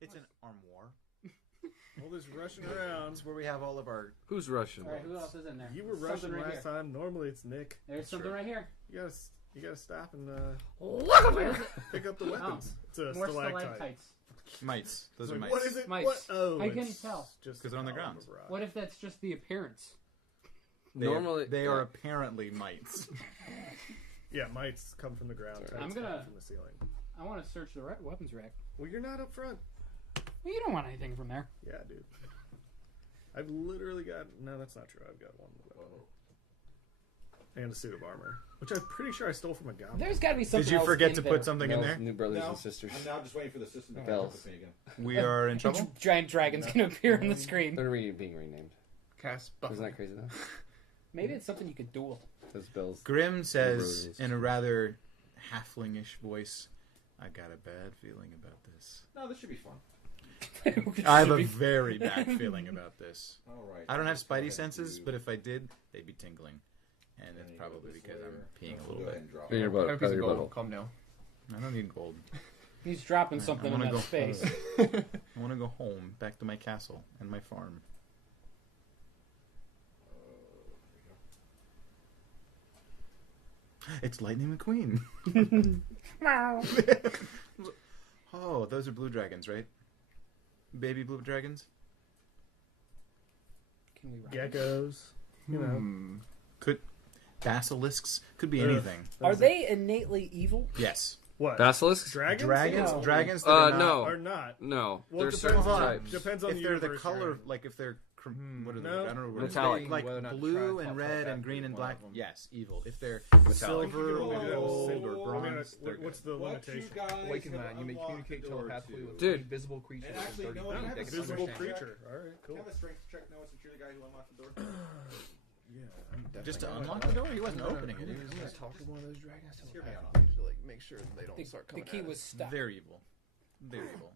It's an armoire. All this rushing around. It's where we have all of our... Who's Russian? All right, who else is in there? You were rushing last time. Normally it's Nick. There's something right here. You gotta stop and Look at it. pick up the weapons. It's a More stalactite. stalactites. Mites. Those are mites. What is it? Mites. What? Oh, How can you tell? Just because they're on the ground. What if that's just the appearance? Normally, they are apparently mites. Yeah, mites come from the ground. Right. I'm gonna from the ceiling. I want to search the weapons rack. Well, you're not up front. Well, you don't want anything from there. Yeah, dude. I've literally got... No, that's not true. I've got one weapon. And a suit of armor. Which I'm pretty sure I stole from a goblin. There's got to be something Did you else forget in to there. put something in there? New brothers No, and sisters. I'm now just waiting for the system to catch Bells. up with me again. We are in trouble? Giant dragon's going to appear on the screen. They're being renamed. Cast Isn't that crazy though? Maybe it's something you could duel. Those bells. Grim says in a rather halflingish voice, I got a bad feeling about this. No, this should be fun. I have a very bad feeling about this. All right. I don't have Let's go spidey ahead senses, and but do- if I did, they'd be tingling. And it's probably because I'm peeing a little Go ahead bit. and drop In your it. butt. Have a piece of Your gold. butthole. Calm down. I don't need gold. He's dropping something in wanna that space. I want to go home, back to my castle and my farm. It's Lightning McQueen. Oh, those are blue dragons, right? Baby blue dragons? Can we ride? Geckos. You know. Could basilisks? Could be anything. Are they innately evil? Yes. What? Basilisks? Dragons? Dragons? No. Dragons that are not, No. Are not. No. Well, There's it certain depends on, types. depends on if the they're the universe color, you're in. like if they're what are they? No. I don't know what Metallic. Like Whether or not to blue try and top red that and green and one black. of them. Yes, evil. If they're Metallic. silver Oh, or gold or oh, bronze, they're What's good. the limitation? Awaken man. You may communicate telepathically with Dude. invisible creatures And in actually, 30 no, feet I have that a can Visible understand. creature. All right, cool. Have a strength check, Noah, since you're the guy who unlocked the door. Yeah, I'm definitely Just to gonna- unlock the door, he wasn't I'm gonna- opening it. I'm He gonna was talk to one of those dragons Hear me out. telepathically to like make sure they don't The, start the coming. key at was us. stuck. very evil. Very evil.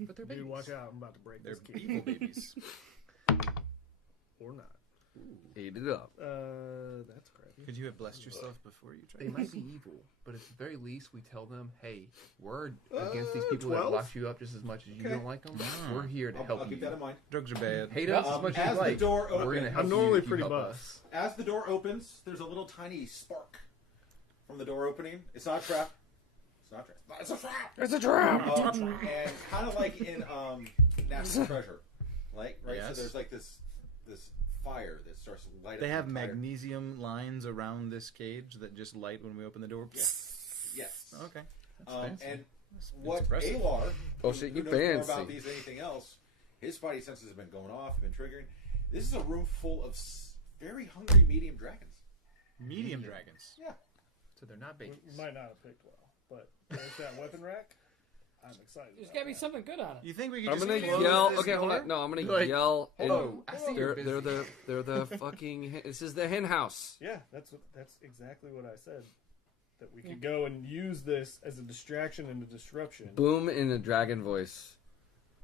But they're babies. Dude, watch out. I'm about to break They're this key. evil babies. Or not. Ate it up. That's crappy. Could you have blessed yourself before you tried? They might be evil, but at the very least, we tell them, "Hey, we're against these people 12? that lock you up just as much as you don't like them. We're here to help I'll keep you. that in mind. Drugs are bad. Hate us as much as as you like. the door We're gonna opens, help I'm you normally if you pretty help buff. us. as the door opens, there's a little tiny spark from the door opening. It's not a trap. It's not a trap. It's a trap. It's a trap. And kind of like in National Treasure, right? Yes. So there's like this fire that starts to light up. They have the entire- magnesium lines around this cage that just light when we open the door. Yes. Okay. And what impressive. Alar, Oh shit, you who knows more fancy. about these than anything else, his spidey senses have been going off, have been triggering. This is a room full of very hungry medium dragons. Medium dragons. Yeah. So they're not babies. We might not have picked well, but there's that weapon rack. I'm excited. There's about got to be that. something good on it. You think we could I'm just gonna close yell. this Okay, hold door? on. No, I'm gonna Like, yell. Oh, I see you're They're busy. the fucking. This is the hen house. Yeah, that's exactly what I said. That we could go and use this as a distraction and a disruption. Boom in a dragon voice.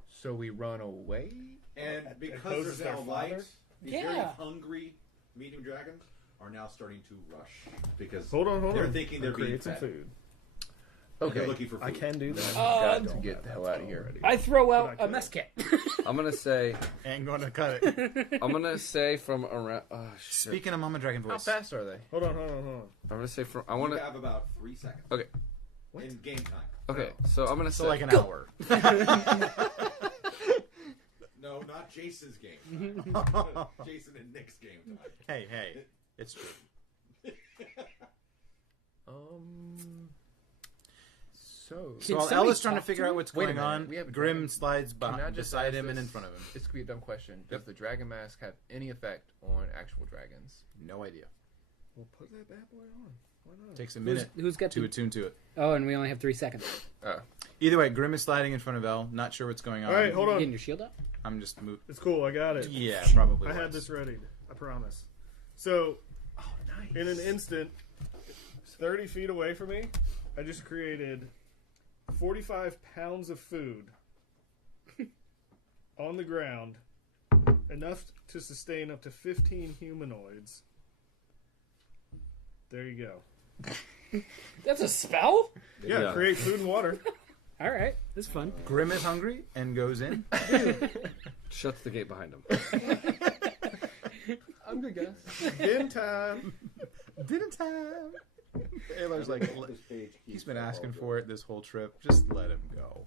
So we run away. And It because poses there's their now light, father? these very Yeah. hungry medium dragons are now starting to rush because Hold on. they're thinking they're being create some fed. food. They're Okay, looking for food. I can do that. Got to get the hell out of here. I throw out But I a mess kit. I'm gonna say. Ain't gonna cut it. I'm gonna say from around. Oh shit. Speaking of Mama Dragon How voice. fast are they? Hold on. I'm gonna say from. I You wanna. have about 3 seconds. Okay. In game time. Okay. So I'm gonna say. So like an hour. No, not Jason's game. Jason and Nick's game time. Hey, it's true. So So Can while somebody Ella's trying to talk figure to out him? what's Wait a going minute, on, we have a Grim dragon. slides Can I just beside ask him and in this? front of him. This could be a dumb question. Does the dragon mask have any effect on actual dragons? No idea. Well, put that bad boy on. Why not? Takes a minute Who's got to to? attune to it. Oh, and we only have 3 seconds. Either way, Grim is sliding in front of Elle. Not sure what's going on. All right, hold You on. getting your shield up? I'm just moving. It's cool. I got it. Yeah, probably. I had was. this ready. I promise. So, in an instant, 30 feet away from me, I just created 45 pounds of food on the ground, enough to sustain up to 15 humanoids. There you go. That's a spell? Yeah, Yeah. create food and water. All right, this is fun. Grim is hungry and goes in. Shuts the gate behind him. I'm good, guys. Din time. Dinner time. Aylar's like, This page he's keeps been all asking good. for it this whole trip. Just let him go.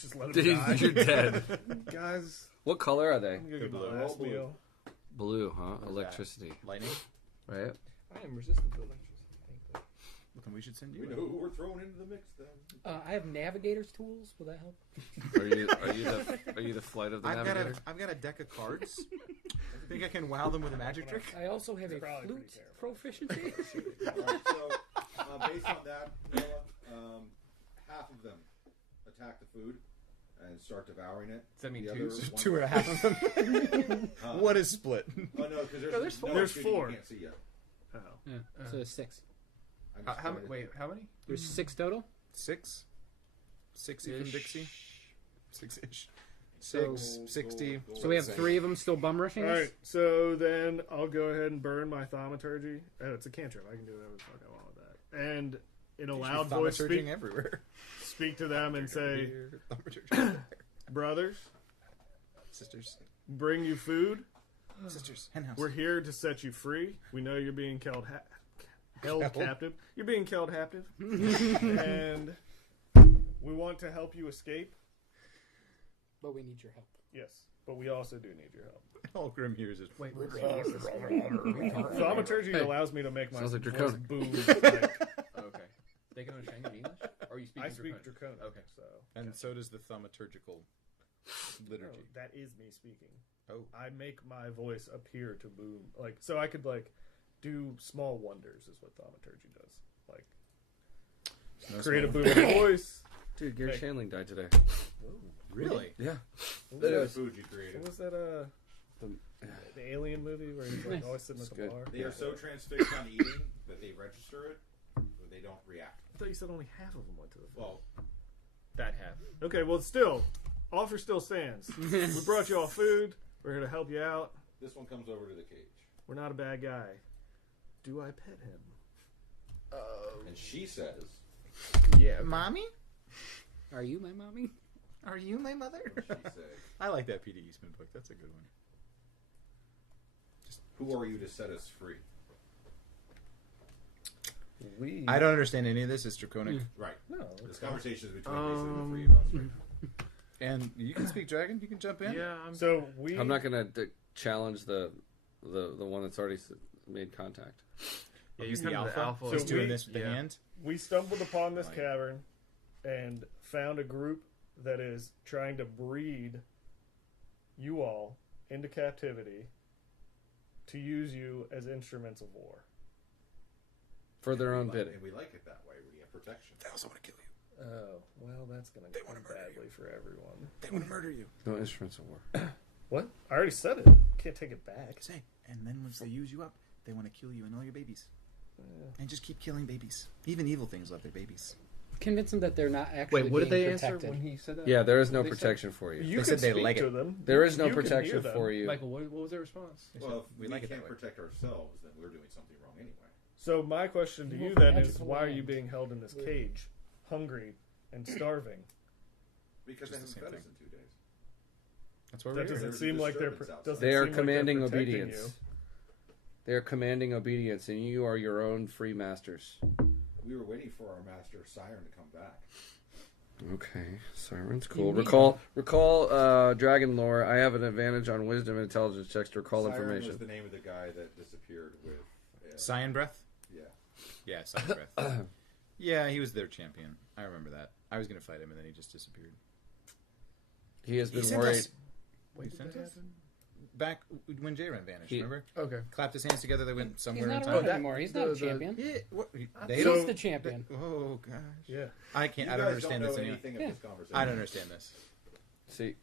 Just let him Dude, die. you're dead. Guys, What color are they? I'm gonna get my Blue. last Blue. meal. Blue, huh? What's Electricity, Lightning? right? I am resistant to electricity. Thankfully. Then we should send We you. know who we're throwing into the mix then. I have navigator's tools. Will that help? Are you the flight of the navigator? I've got a deck of cards. Think I can wow them with a magic trick? I also have It's a probably flute pretty proficiency. Alright, so based on that, Noah, half of them attack the food and start devouring it. Does that mean The two? other one- 2 and a half of them. What is split? Oh no, because there's, there's four. no There's shit four. You can't see yet. Oh. Yeah, so there's 6. I'm just How trying to- wait, how many? There's 6 total. 6? 60 from Dixie? 6-ish. So- 60. So we have 3 of them still bum rushing All us. right, so then I'll go ahead and burn my thaumaturgy. Oh, it's a cantrip. I can do whatever the fuck I want with that. And in a loud voice, Thaumaturging everywhere. speak to them and say, Thaumaturging everywhere. brothers, Sisters. bring you food. Sisters. Henhouse. We're here to set you free. We know you're being held captive. You're being held captive. And we want to help you escape. But we need your help. Yes, but we also do need your help. All Grim hears is. Wait, Thaumaturgy Hey, allows me to make my sounds like voice Draconic. boom. Like, okay. They can understand you in English? Or you speak I speak Draconic? Draconic. Okay. So And so does the thaumaturgical no, liturgy. that is me speaking. Oh. I make my voice appear to boom, like so I could like do small wonders is what thaumaturgy does. Like No create a small- booming voice. Dude, Gary Hey. Shandling died today. Really? Yeah. What The was, food you what created. was that? The Alien movie where he's like always sitting at It's the good. bar. They are so transfixed on eating that they register it, but they don't react. I thought you said only half of them went to the film. Well, That half. Okay, well still, offer still stands. We brought you all food. We're here to help you out. this one comes over to the cage, We're not a bad guy. Do I pet him? and she says, Yeah. Mommy? Are you my mommy? Are you my mother? she says, I like that P.D. Eastman book. That's a good one. "Who are you to set us free?" We. I don't understand any of this. It's draconic. Right. No. This conversation is between basically the three of us. Right now. And you can speak dragon. You can jump in. Yeah, So we. I'm not gonna challenge the one that's already made contact. Yeah, use Kind the of alpha. the alpha. He's So doing we- this with the yeah. hand. We stumbled upon this Right. cavern and found a group that is trying to breed you all into captivity to use you as instruments of war. For their own And bidding. we like it that way. We have protection. They also want to kill you. Oh, well, that's going to They go wanna murder badly for everyone. They want to murder you. No instruments of war. What? I already said it. Can't take it back. Say, and then once they use you up, they want to kill you and all your babies. And just keep killing babies. Even evil things love their babies. Convince them that they're not actually Wait, what did being they protected. answer when he said that? Yeah, there is no What did they say? protection for you. You They can said they speak like to it. them. There is no You can protection hear them. for you. Michael, what was their response? Well, if we we like it can't that way. protect ourselves, then we're doing something wrong anyway. So my question to You you want then is, magical why are you land. being held in this cage, hungry and starving? Because Just they the haven't same fed thing. us in 2 days. That's why That we're here. doesn't There's a seem like they're. disturbance outside. Doesn't They are seem like they're commanding protecting obedience. you. They are commanding obedience, and you are your own free masters. We were waiting for our master Siren to come back. Okay, Siren's cool. You need Recall dragon lore. I have an advantage on wisdom and intelligence checks to recall Siren information. was the name of the guy that disappeared with. Cyan Breath? Yeah. Yeah, Cyan Breath. Yeah, he was their champion. I remember that. I was going to fight him, and then he just disappeared. He has He been sent worried. us- Wait, sent us? Back when J-Ran vanished, He- remember? Okay. Clapped his hands together, they went He's somewhere not in around time. anymore. He's not a champion. Yeah, what, they He's So- the champion. Oh, gosh. Yeah. I can't, You I guys don't understand don't this know anymore. anything Yeah. of this conversation. I don't understand this. See,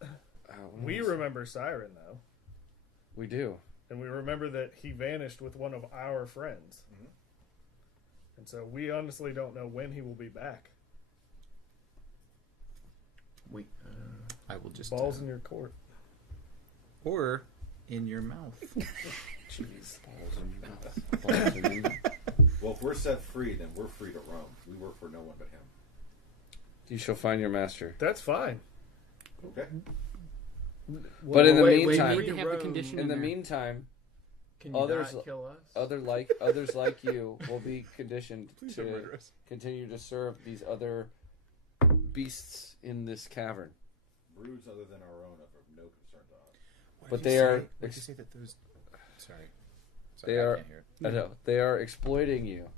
We remember Siren though, we do. and we remember that he vanished with one of our friends. Mhm. And so we honestly don't know when he will be back. Wait, I will just... Balls in your court. Or in your mouth. Jeez, balls in your mouth. Balls in your mouth. Well, if we're set free, then we're free to roam. We work for no one but him. You shall find your master. That's fine. Okay. But in the We meantime, need to have the condition in the there. meantime, Can you Others- not kill us? others like you will be conditioned Please don't to murder us. continue to serve these other beasts in this cavern. Broods other than our own are of no concern to us. What But did they you are say? What did you say that those? Sorry. They I are- can't hear it. I know they are exploiting you,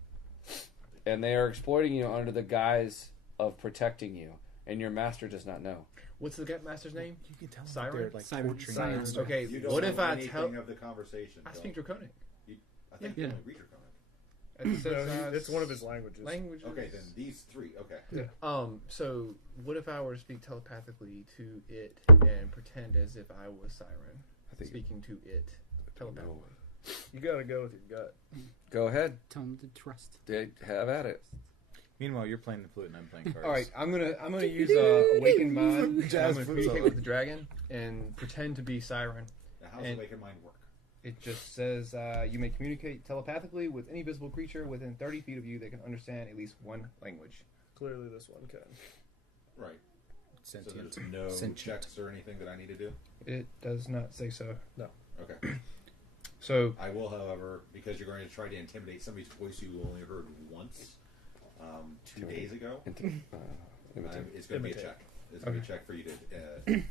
and they are exploiting you under the guise of protecting you, and your master does not know. What's the master's name? You can tell Siren? they're like Siren. torturing Siren. us. Okay, You don't what know if I anything tell... of the conversation? I Bill. speak Draconic. I think Yeah. you only read Draconic. It says, It's one of his languages. languages. Okay, then these three. Okay. So what if I were to speak telepathically to it and pretend as if I was Siren, I think speaking to it telepathically? You gotta go with your gut. Go ahead. Tell him to trust. They have at it. Meanwhile, you're playing the flute and I'm playing cards. All right, I'm gonna use awakened mind. and I'm Jazz gonna flute communicate solo. with the dragon and pretend to be Siren. Now, how's And- Awakened Mind work? It just says you may communicate telepathically with any visible creature within 30 feet of you that can understand at least one language. Clearly, this one can. Right. So Sentient. there's no Sentient. checks or anything that I need to do? It does not say so. Okay. So I will, however, because you're going to try to intimidate somebody's voice you only heard once 2 days ago, Imitate. it's going to be a Imitate. check. It's going to be a check for you to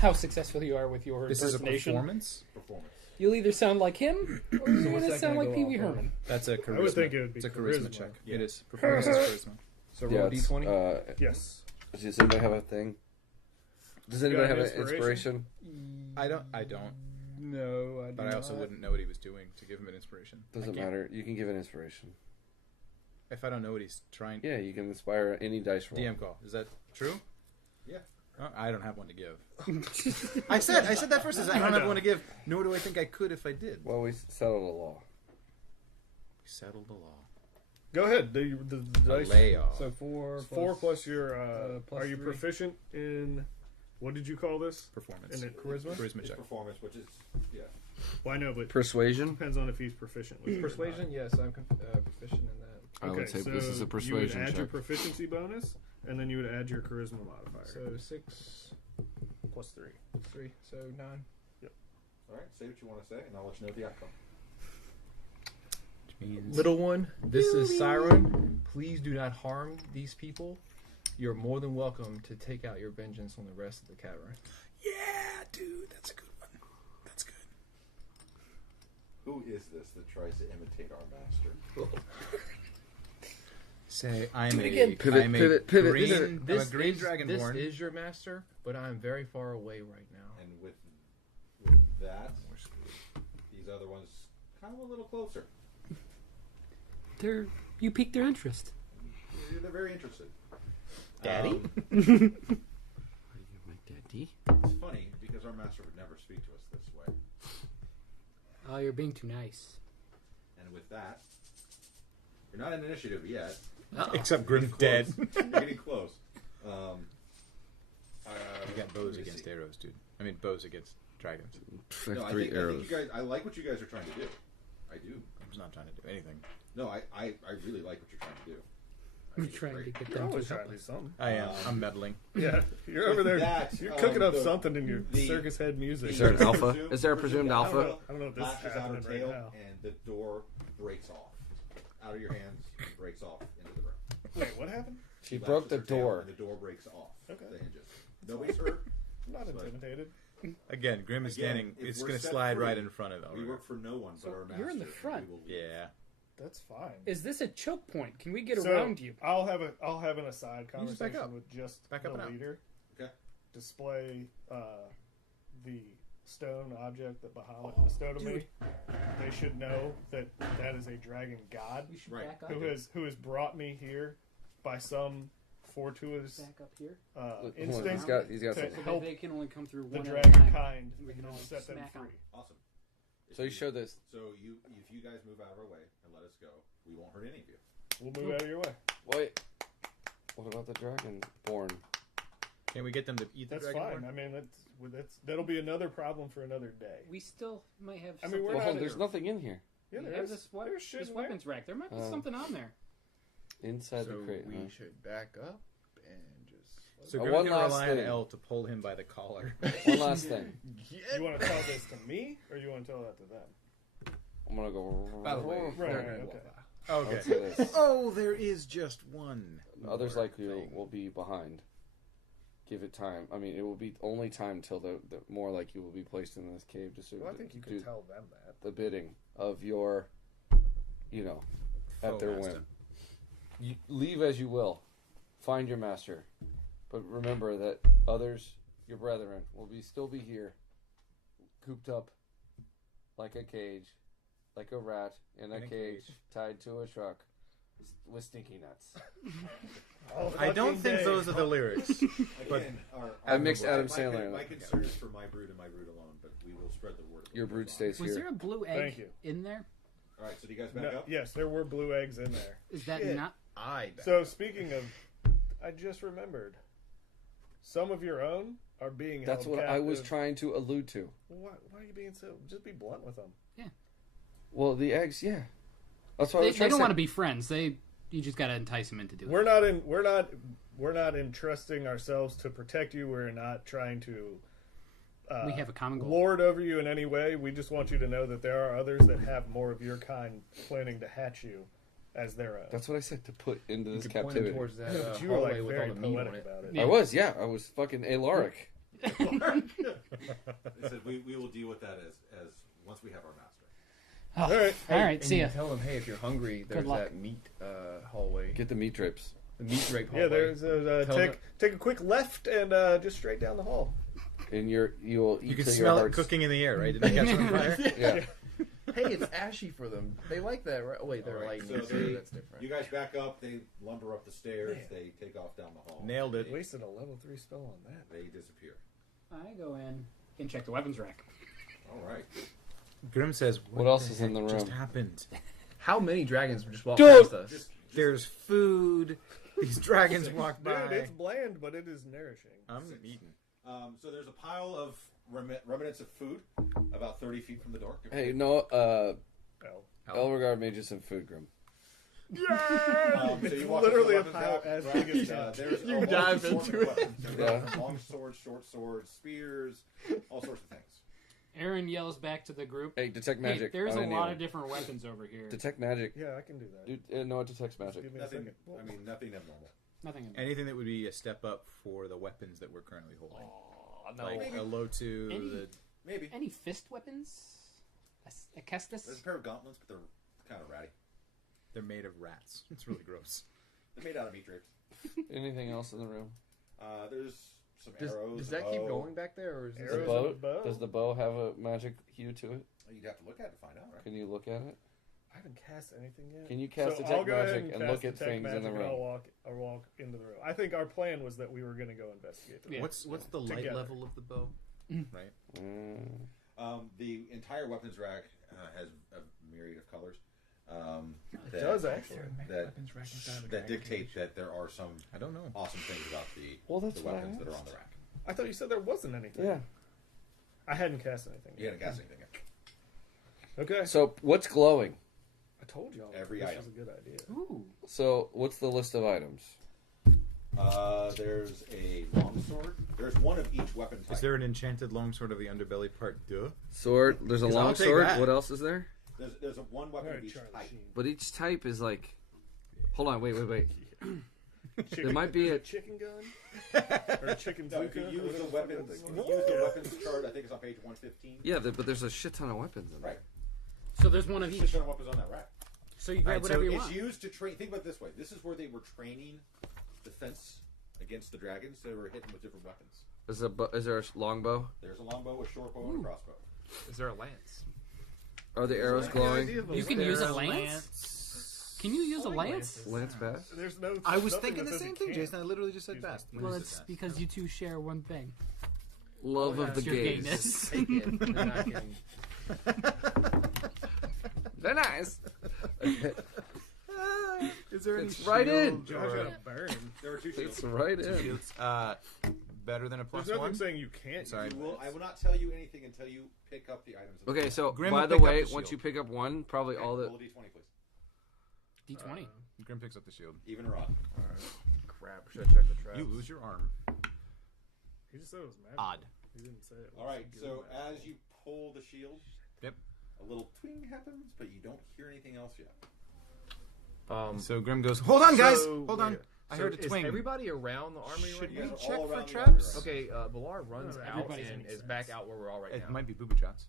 How successful you are with your This is a impersonation. performance. performance. You'll either sound like him or you're what's gonna that sound gonna like go Pee Wee off of? Herman. That's a charisma. I would think it would be It's a charisma charisma. check. Yeah. It is. Performance is charisma. so Yeah, roll it's, d20. Yes. Does anybody have a thing? Does You anybody got have an an inspiration? I don't. No, I do But I also not. wouldn't know what he was doing to give him an inspiration. Doesn't I can't- matter. You can give an inspiration. If I don't know what he's trying. Yeah, you can inspire any dice roll. DM call. Is that true? Yeah. Oh, I don't have one to give. I said that first. I don't have one to give. Nor do I think I could if I did. Well, we settled a law. We settled the law. Go ahead. The A dice. layoff. So 4 It's 4 plus your. plus are you 3. proficient in? What did you call this? Performance. In it, Charisma? Charisma It's check. performance, which is well, I know, but Persuasion? depends on if he's proficient. With it or not. Persuasion? Yes, I'm proficient in that. I would say so this is a persuasion you would add your check. proficiency bonus, and then you would add your charisma modifier. So 6 plus 3. 3, so 9. all right. Say what you want to say, and I'll let you know the outcome. Which means Little one, this is Siren. Please do not harm these people. You're more than welcome to take out your vengeance on the rest of the cavern. yeah, dude, that's a good one. That's good. Who is this that tries to imitate our master? Say I'm a again. Pivot, I'm a pivot, pivot. green, This I'm a green dragonborn. This is your master, but I'm very far away right now. And with that, these other ones kind of a little closer. You piqued their interest. They're very interested. Daddy? My daddy. It's funny because our master would never speak to us this way. Oh, you're being too nice. And with that, you're not in initiative yet. Except Grim's Close. dead. You're getting close. You got bows let me against see. arrows, dude. I mean, bows against dragons. No, I 3 think arrows. you guys. I like what you guys are trying to do. I do. I'm just not trying to do anything. No, I really like what you're trying to do. I You're think it's trying great. to get You're them to always help trying to do us. something. I am. I'm meddling. Yeah, you're over there. That, You're cooking up the- something in your the- circus head music. Is there an alpha? Presume- Is there a presumed I don't alpha? know. I don't know if this is Lashes out happening a right tail, now. and the door breaks off out of your hands, breaks off into the room. Wait, what happened? She broke the Lashes her tail, door. and the door breaks off. Okay. The hinges. Nobody's hurt. I'm not But- intimidated. Again, Grim is Again, standing. if It's we're going to set slide free, right in front of them. We work for no one but So our master. you're in the and we front. will leave. Yeah. That's fine. Is this a choke point? Can we get So, around you? I'll have an aside You just back conversation up. with just Back up the and out. leader. Okay. Display the stone object that Bahamut bestowed on me. They should know that that is a dragon god You should Right. back up. who has brought me here by some fortuitous Back up here. Look, hold on, instinct he's got to something. So help they can only come through the one at a dragon time. kind We can all set them smack free. 'em. Awesome. If So you show this. So if you guys move out of our way and let us go, we won't hurt any of you. We'll move out of your way. Wait. What about the dragonborn? Can we get them to eat the That's dragonborn? fine. I mean, that'll be another problem for another day. We still might have. I mean, something. we're Well, not hold on, in there's here. nothing in here. Yeah, We there have is. this, shit this in there. weapons rack. There might be something on there. Inside So the crate. we huh? should back up So One Grim can last rely on thing. L to pull him by the collar. One last thing. You want to tell this to me, or you want to tell that to them? I'm gonna go. By the way, Right, they're- okay. Okay. Let's do this. Oh, there is just one. Others more like you thing. will be behind. Give it time. I mean, it will be only time till the more like you will be placed in this cave to sort Well, I of think you do could tell them that. the bidding of your, at their Foe master. whim. You leave as you will, find your master, but remember that others, your brethren, will still be here, cooped up, like a cage, like a rat in a cage, tied to a truck, with stinky nuts. I don't think those are the lyrics. But Again, I mixed Adam my, Sandler. My concern is for my brood and my brood alone, but we will spread the word. Your brood stays Was here. there a blue egg Thank you. in there? All right, so do you guys back No, up? yes, there were blue eggs in there. Is that Shit. not? So speaking of, I just remembered, some of your own are being That's held what I was captive. trying to allude to. Why are you being so? Just be blunt with them. Well, the eggs, yeah. That's what I They, was they trying don't to want say. to be friends. You just got to entice them into doing We're not entrusting ourselves to protect you. We're not trying to We have a common goal. lord over you in any way. We just want you to know that there are others that have more of your kind planning to hatch you as their own. That's what I said, to put into You this could point him captivity. towards that But you were hallway like with very all the meat on poetic it. about it. Yeah. I was fucking Alaric. They said we will deal with that as once we have our master. Oh, All right. all right. And See you ya. tell them, hey, if you're hungry, there's luck. that meat hallway. Get the meat drapes. The meat drape hallway. Yeah, there's Tell take a quick left and just straight down the hall. And you will eat you can till smell your it heart's... cooking in the air, right? Did I catch on fire? Yeah. Hey, it's ashy for them. They like that, right? Oh, wait, they're All right, lighting so so they- that's different. You guys back up. They lumber up the stairs. Man. They take off down the hall. Nailed it. Wasted a level 3 spell on that. They disappear. I go in and check the weapons rack. All right. Grim says, What else the is in the heck room? just happened? How many dragons just walk Dude! past us? Just There's food. These dragons walk Dude, by. it's bland, but it is nourishing. I'm eating. so there's a pile of remnants of food about 30 feet from the door. Hey, no, Oh. Elregard made you some food, Grim. So It's you walk literally a up to the pile weapons as rack, big as and, that. there's You a whole dive assortment into of it. weapons. Yeah. There's long swords, short swords, spears, all sorts of things. Aaron yells back to the group. Hey, detect Hey, magic. there's on a any lot of of them. different weapons over here. Detect magic. Yeah, I can do that. Dude, no, it detects Just magic. give me a Nothing. second. I mean, nothing abnormal. Nothing. Anything that would be a step up for the weapons that we're currently holding. no. Like Maybe. a low to Any- the... Maybe. Any fist weapons? A Kestis? There's a pair of gauntlets, but they're kind of ratty. They're made of rats. It's really gross. They're made out of meat drapes. Anything else in the room? There's some Does, arrows. does a that keep bow. going back there, or is this The Arrows bow? and a bow? Does the bow have a magic hue to it? You'd have to look at it to find out, right? Can you look at it? I haven't cast anything yet. Can you cast So detect I'll go ahead magic and cast look at detect things in the magic and room? I'll walk into the room. I think our plan was that we were going to go investigate the room. What's the light Together. level of the bow? Right. The entire weapons rack has a myriad of colors. It does actually. That dictate that there are some I don't know. awesome things about Well, the that's what I weapons that are on asked. the rack. I thought you said there wasn't anything. Yeah. I hadn't cast anything. You hadn't cast anything yet. Okay. So what's glowing? I told y'all Every this item. was a good idea. Ooh. So what's the list of items? There's a longsword. There's one of each weapon type. Is there an enchanted longsword of the underbelly part 2? Sword. There's a 'Cause I'll long take sword. that. What else is there? There's a one weapon All of right, each Charlie type. Sheen. But each type is like. Hold on. Wait. Chicken, There might be is a- it chicken gun or a chicken No, if you bazooka, use whatever the fuck weapons, that if thing you was. use the weapons chart, I think it's on page 115. Yeah, but there's a shit ton of weapons in there. Right. So there's one of There's each. just weapons on that rack. So you grab Alright, whatever so you It's want. used to train. Think about it this way. This is where they were training defense against the dragons. They were hitting with different weapons. Is there a longbow? There's a longbow, a short bow, and a crossbow. Is there a lance? Are the arrows glowing? You can use a lance. Can you use a lance? Lance bass? There's no. I was nothing thinking that the says same you thing, can't. Jason. I literally just said Use best. that. Well, it's because you two share one thing. Love of the It's your gaze. gayness. Take it. They're not kidding. They're nice. Is there any It's right in. Josh got a burn. There were two shields. It's right in. shields? Better than a plus There's nothing one? saying you can't. Sorry. use I this. will not tell you anything until you pick up the items. in the Okay, so Grim by will the pick up way, the once you shield. pick up one, probably all the Roll a d20, please. D20. Grim picks up the shield. Even or odd. trap. Should I check the trap? You lose your arm. He just said it was magic. Odd. He didn't say it. All right, good so magic. as you pull the shield, Yep. a little twing happens, but you don't hear anything else yet. So Grim goes, hold on, guys! So, Hold on. wait, I so heard a is twing. everybody around the army Should right You we now? guys are check all for around the traps? army Okay, Valar runs No, out everybody's and in is sense. back out where we're all right It now. might be booby traps.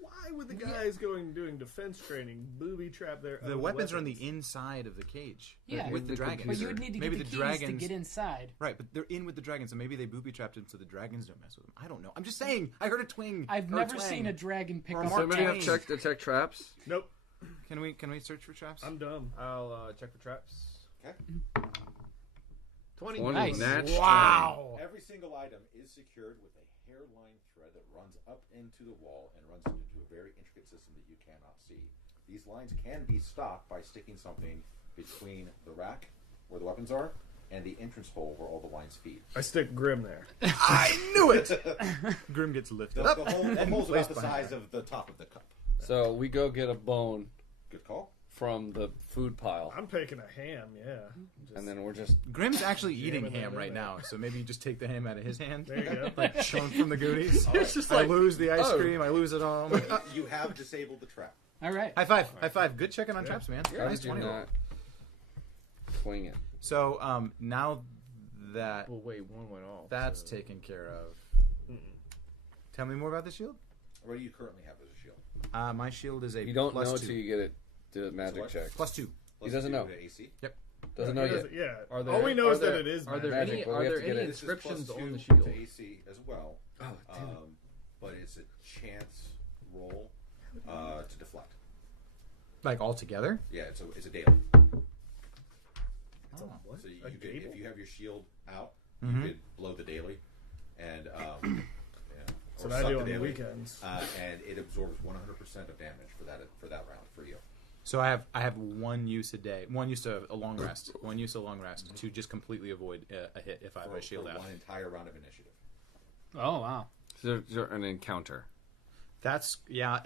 Why would the guys doing defense training booby trap their The own weapons are on the weapons? inside of the cage. Yeah. With the The dragons. But you would need to Maybe get the the keys dragons, to get inside. Right, but they're in with the dragons, so maybe they booby trapped him so the dragons don't mess with them. I don't know. I'm just saying. I heard a twing. I've or a never twang. seen a dragon pick Or up Mark a Somebody have Twain. twang. check traps. Nope. Can we search for traps? I'm dumb. I'll check for traps. Okay. 20. 20. Nice. Natch Wow. Every single item is secured with a hairline thread that runs up into the wall and runs into a very intricate system that you cannot see. These lines can be stopped by sticking something between the rack where the weapons are and the entrance hole where all the lines feed. I stick Grim there. I knew it! Grim gets lifted The up. hole's about placed the behind size her. of the top of the cup. So we go get a bone Good call. from the food pile, I'm taking a ham, yeah. Just, and then we're just Grim's actually eating Jamming that ham in right there. now, so maybe you just take the ham out of his hand. There you go. Like shown from the Goonies. It's just I like, lose the ice oh. cream. I lose it all. You have disabled the trap. All right. High five! High five! Good checking on Yeah. traps, man. I Nice do 20 roll. not swing it. So now that well, wait, one went off. that's so. taken care of, tell me more about the shield. What do you currently have as a shield? My shield is a You don't plus know 2. till you get it. Do a magic what? check. Plus 2. Plus doesn't 2 know. to AC. Doesn't know yet. Yeah. Are there- All we know are is that there- it is Are there magic. magic, any? but we Are have there to get any it. This is inscriptions plus on 2 the shield? to AC as well. Oh, damn it. But it's a chance roll to deflect. Like all together? Yeah, it's a daily. It's a what? So A you could, gable? if you have your shield out, Mhm. you could blow the daily, and That's or what I suck do the on the daily, weekends. and it absorbs 100% of damage for that round for you. So I have one use a day, one use a long rest, one use a long rest to just completely avoid a hit if I have For, my shield for out. one entire round of initiative. Oh wow. So there's an encounter. That's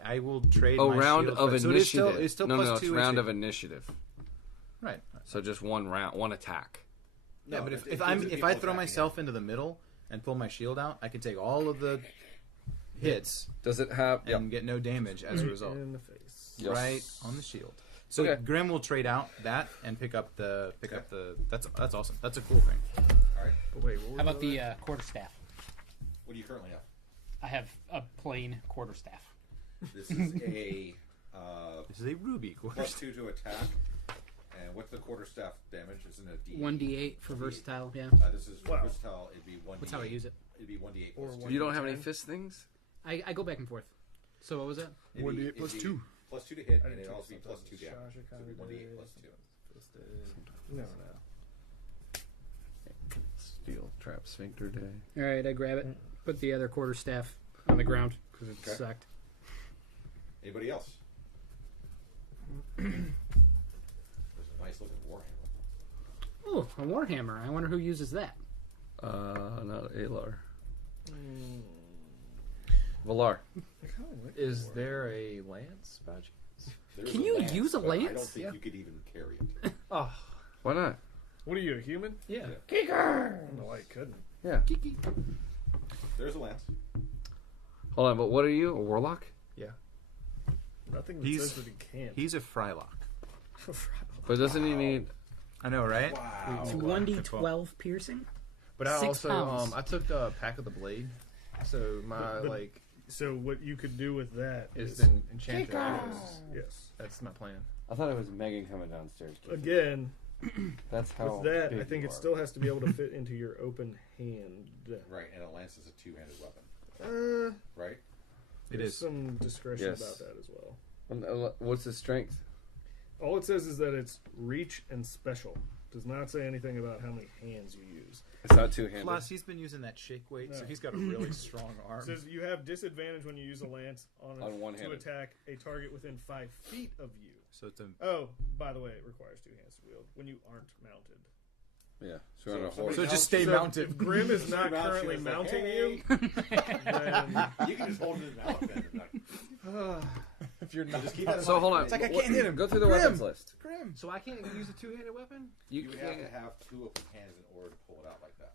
I will trade. Oh, my round shield of for, initiative. So it is still, it's still no, plus no, it's 2 round HP. of initiative. Right. So just one round, one attack. Yeah, No, but it if gives I the people throw attacking myself into the middle and pull my shield out, I can take all of the hits Does it have? Yep. and get no damage as a Right result. in the face. Yes. Right on the shield. So Okay. Grim will trade out that and pick up the That's awesome. That's a cool thing. All right. But wait, what was How about the the other? quarterstaff? What do you currently have? I have a plain quarterstaff. This is a This is a ruby plus course. 2 to attack. And what's the quarterstaff damage? Isn't it D? 1d8 for versatile. Yeah. This is for Wow. versatile. It'd be 1d8. That's how I use it. It'd be 1d8 Or plus 2. one- You don't have any 10? fist things? I go back and forth. So what was that? It'd be- 1d8 it'd plus be 2. Plus 2 to hit, I and didn't it'd take also be plus sometimes 2 it's damage. Shasha So it'd be kinda 1d8 did, plus 2. No. Steel trap sphincter day. All right, I grab it. Put the other quarterstaff on the ground because it Okay. sucked. Anybody else? There's a nice looking warhammer. Oh, a warhammer. I wonder who uses that. Not Alar. Valar. Is there a lance? By chance? There's Can you lance, use a but I don't lance? think Yeah. you could even carry it. Oh, Why not? What are you, a human? yeah. I don't know why you couldn't. Yeah. There's a lance. Hold on, but what are you? A warlock? Nothing that He's- says that he can't. He's a Frylock. But doesn't he need? I know, right? Wow. It's 1d12 piercing. But I 6 also pounds. I took the pack of the blade, so my But- So what you could do with that is then enchant your arrows. yes. That's my plan. I thought it was Megan coming downstairs. Again, That's how. with that, I big think you it are. still has to be able to fit into your open hand. Right, and a lance is a two-handed weapon. Right? It There's is. some discretion Yes. about that as well. What's his strength? All it says is that it's reach and special. Does not say anything about how many hands you use. It's not two-handed. Plus, he's been using that shake weight, so No. he's got a really strong It arm. says you have disadvantage when you use a lance On to one-handed. attack a target within 5 feet of you. So it's a Oh, by the way, it requires 2 hands to wield when you aren't mounted. Yeah. So, we're on a So- horde. So just stay So mounted. If Grim is not Mount currently you, it's like, mounting hey. you, then You can just hold it in the mouth then. Like, If you're not. just keep that in So mind. hold on. It's like I What- can't hit him. Go through the Grim. weapons list. Grim. So I can't use a two-handed weapon? You would have to have 2 open hands in order to pull it out like that.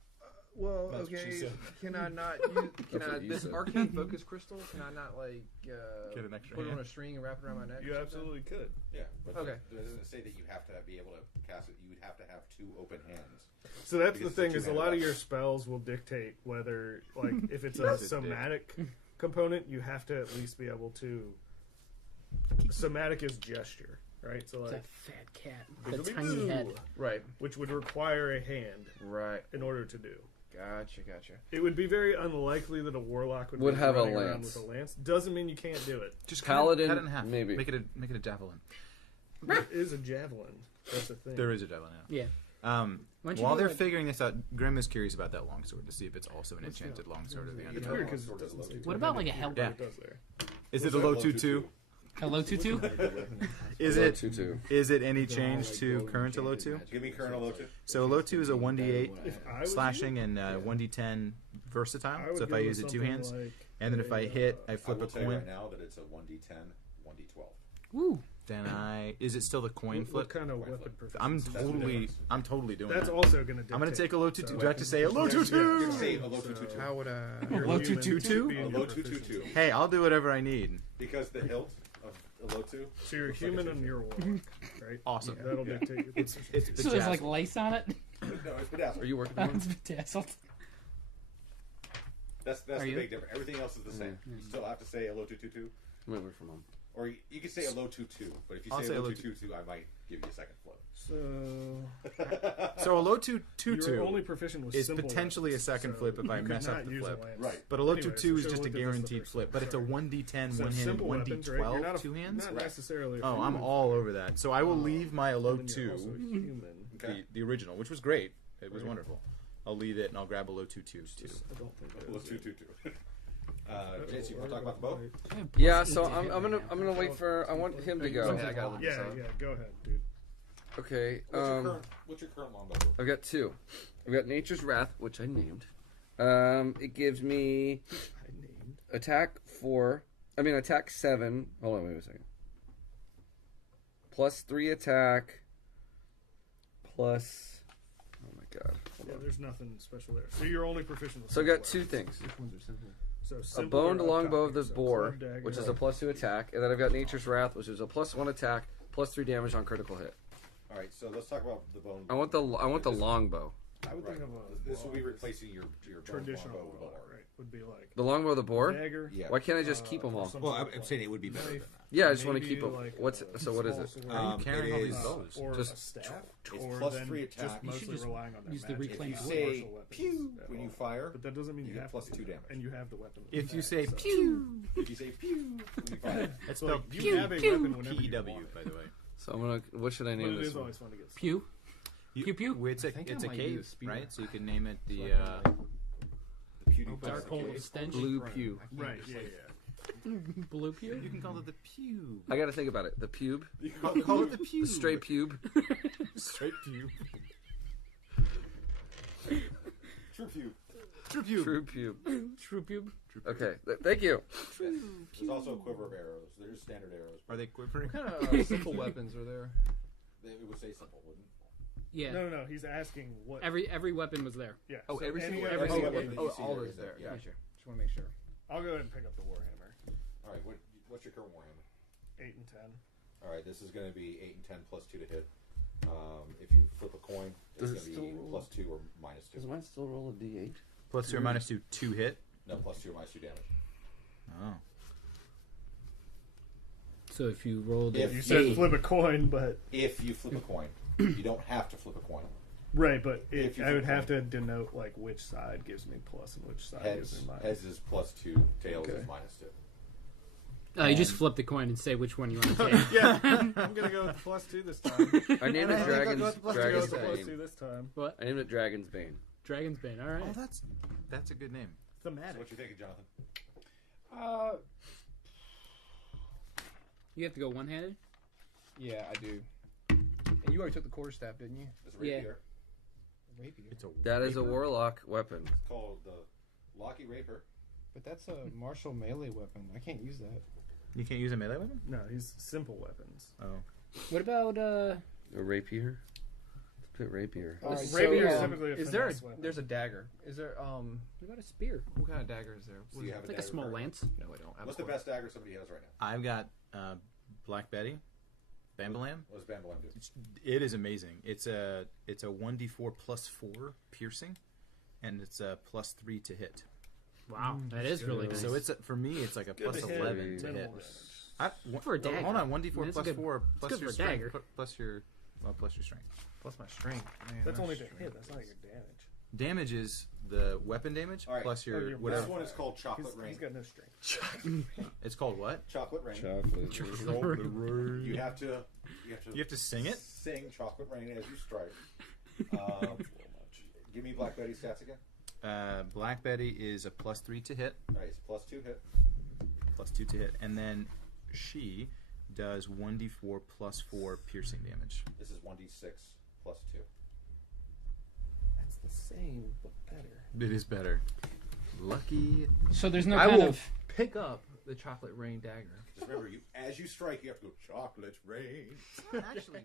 Well, That's what she okay. said. Can I not use? Can That's I what you this said. arcane focus crystal? Can I not like Get an extra put it on hand? a string and wrap it around my neck? you or something? absolutely could. Yeah. But Okay. It doesn't say that you have to be able to cast it. You would have to have 2 open hands. So that's the Because thing it's a is a lot of two-handed your spells will dictate whether, like, if it's a Yes, it did. somatic component, you have to at least be able to. Somatic is gesture, right? So It's a like, fat cat Ooh. with a tiny head. Right. which would require a hand Right. in order to do. Gotcha. It would be very unlikely that a warlock would Would be have a running around lance. with a lance. Doesn't mean you can't do it. Just Paladin, cut it in half. maybe. Make it a javelin. There is a javelin. That's the thing. There is a javelin. Yeah. Yeah. Why don't you While do, they're like- figuring this out, Grim is curious about that longsword to see if it's also an enchanted longsword of the It's Underdark. weird because it doesn't say What about like a two-handed, helmet? but it does there. Is it a low 2-2? Hello, Tutu? Is Low it 2/2. is it any change to current to low 2? Give me Colonel Lotu. So low 2 is a 1d8 If I was slashing you, and 1d10 versatile. I would So if go I with use it 2 something hands, like and then if I a, hit, I I flip will a tell you coin. right now that it's a 1d10, 1d12. Woo. Then is it still the coin what flip? kind of Coin weapon flip. proficiency? I'm totally doing That's that. also going to. I'm gonna take a low 2-2. So Do I have to say a low Yeah, 2-2? You can yeah. say a low 2-2-2. How would Your Low human 2-2-2? being A your low proficiency. 2-2-2. Hey, I'll do whatever I need. Because the hilt of a low 2. So you're looks like human a and 2-2. you're a warlock, right? Awesome. That'll dictate your It's proficiency. So there's like bedazzled. lace on it? No, it's bedazzled. Are you working on That's it? bedazzled. That's Are the you? big difference. Everything else is the same. You still have to say a low 2-2-2. I'm gonna work from home. Or you can say a low 2-2. But if you I'll say say a a low low 2-2-2, I might give you a second flip. So So a low you're 2-2 only proficient with is simple potentially a weapons, second so flip if I you could mess up not the use a flip. lance. Right. But a low Anyway, 2-2 so is should've just a looked at this the guaranteed first flip. time. But it's a Sorry. 1d10 So one-handed, simple weapons, right? You're 1d12 not a, 2 hands. Not necessarily. A Oh, I'm human, all over that. So I will leave my low and you're also a 2, human. Okay. the original, which was great. It was Right. wonderful. I'll leave it and I'll grab a low 2-2 too. I don't think that Low is 2-2-2. JC, you want to talk about the bow? Yeah, so I'm gonna wait for. I want him to go. Yeah, I gotta look this Yeah, up. yeah. Go ahead, dude. Okay. What's your current longbow? I've got 2. I've got Nature's Wrath, which I named. It gives me I named. attack 7. Hold on, wait a second. Plus 3 attack. Plus. Oh my god. Hold Yeah, on. there's nothing special there. So you're only proficient with. So I got simple 2 weapons. things. So A simple or boned longbow of the upcoming, so boar, club dagger. which is a plus 2 attack, and then I've got Nature's Wrath, which is a plus 1 attack, plus 3 damage on critical hit. All right, so let's talk about the bone. I want the longbow. I would Right. think of a This will be replacing your bone traditional longbow warlock, bow. right? Would be like The longbow of the boar. dagger. Yeah. Why can't I just keep them or all? some Well, sort I'm of, saying like, it would be better than knife, that. Yeah, I just want to maybe keep them. like What's a so? What is small it? sword, Are you carrying all it these is- bows? or Just- a staff, It's or plus then 3 just attack. mostly just relying on their use the magic. If reclaimed you or say martial weapons pew at when you all. fire, But that doesn't mean you you get have plus to 2 do that. damage. And you have the weapon. If you back, say so- pew, if you say pew when you fire, it's So spelled you have a weapon whenever you P-E-W, want it. by the way. So I'm gonna. What should I But name it this is one? always fun to get. Pew? Pew pew? It's a think I it's a might cave, use spear. right? So you can name it So I the. can, like, the pew open Dark the hole cave. stench. Blue Frame. pew. I can't Right. just, Yeah. like, Yeah. Blue pew? You can call it the pew. I gotta think about it. The pube, Call it the pew. the stray pube. Straight pew. true pew. True pew. True pube. True pube? Okay. Thank you. There's also a quiver of arrows. They're just standard arrows. Are they quivering? What kind of simple weapons are there? It would say simple, wouldn't it? Yeah. No. He's asking what. Every weapon was there. Yeah. Oh, so every any single other every every single weapon weapon. that Oh, you see all there is is there. there, yeah. Sure. Just want to make sure. I'll go ahead and pick up the warhammer. All right, what's your current warhammer? 8 and 10. All right, this is going to be 8 and 10 plus 2 to hit. If you flip a coin, it's Does it going to be still roll? plus 2 or minus 2. Does mine still roll a d8? Plus 2 or minus 2, 2 hit. No, plus 2 or minus 2 damage. Oh. So if you rolled If a You said eight- flip a coin, but If you flip a coin, you don't have to flip a coin. right, but If you I would flip a have to denote like which side gives me plus and which side gives Heads, me minus. heads is plus 2, tails Okay. is minus 2. you just flip the coin and say which one you want to take. Yeah, I'm gonna go with the plus 2 this time. I named And I it think I'll go with the plus 2 Dragon's plus 2 Bane. this time. What? I named it Dragon's Bane. Dragon's Bane. All right. Oh, that's a good name. So Thematic. what you thinking, Jonathan? You have to go one-handed. Yeah, I do. And you already took the quarterstaff, didn't you? This Yeah. rapier. Rapier. It's a That is a rapier? warlock weapon. It's called the Locky Raper. But that's a martial melee weapon. I can't use that. You can't use a melee weapon? No, he's simple weapons. Oh. What about A rapier? Let's put rapier. All right, Rapier is so, typically a is there finesse weapon. there's a dagger? Is there what about a spear? what kind of dagger is there? So you have It's like a small dagger. lance. No, I don't. What's the best dagger somebody has right now? I've got Black Betty, Bambalam. What does Bambalam do? It is amazing. It's a 1d4 plus 4 piercing, and it's a plus 3 to hit. Wow, that is really nice. So it's for me, it's like a Good plus to hit. 11 to hit. Minimal damage. For a dagger. Hold on, 1d4 I mean, it's plus a good- 4 it's plus good your for a strength, dagger. plus your plus your strength. Plus my strength. Man, That's my only to strength hit. That's not your damage. Damage is the weapon damage All right. plus your your whatever. This one is called Chocolate He's Rain. got no strength. It's called what? Chocolate Rain. Chocolate. You have to. You have to sing it. Sing Chocolate Rain as you strike. Give me Black Betty's stats again. Black Betty is a plus 3 to hit, All right, it's plus 2 hit. plus 2 to hit, and then she does 1d4 plus 4 piercing damage. This is 1d6 plus 2. That's the same, but better. It is better. Lucky. So there's no I kind will of. pick up the chocolate rain dagger. Just remember, as you strike, you have to go Chocolate Rain. It's not actually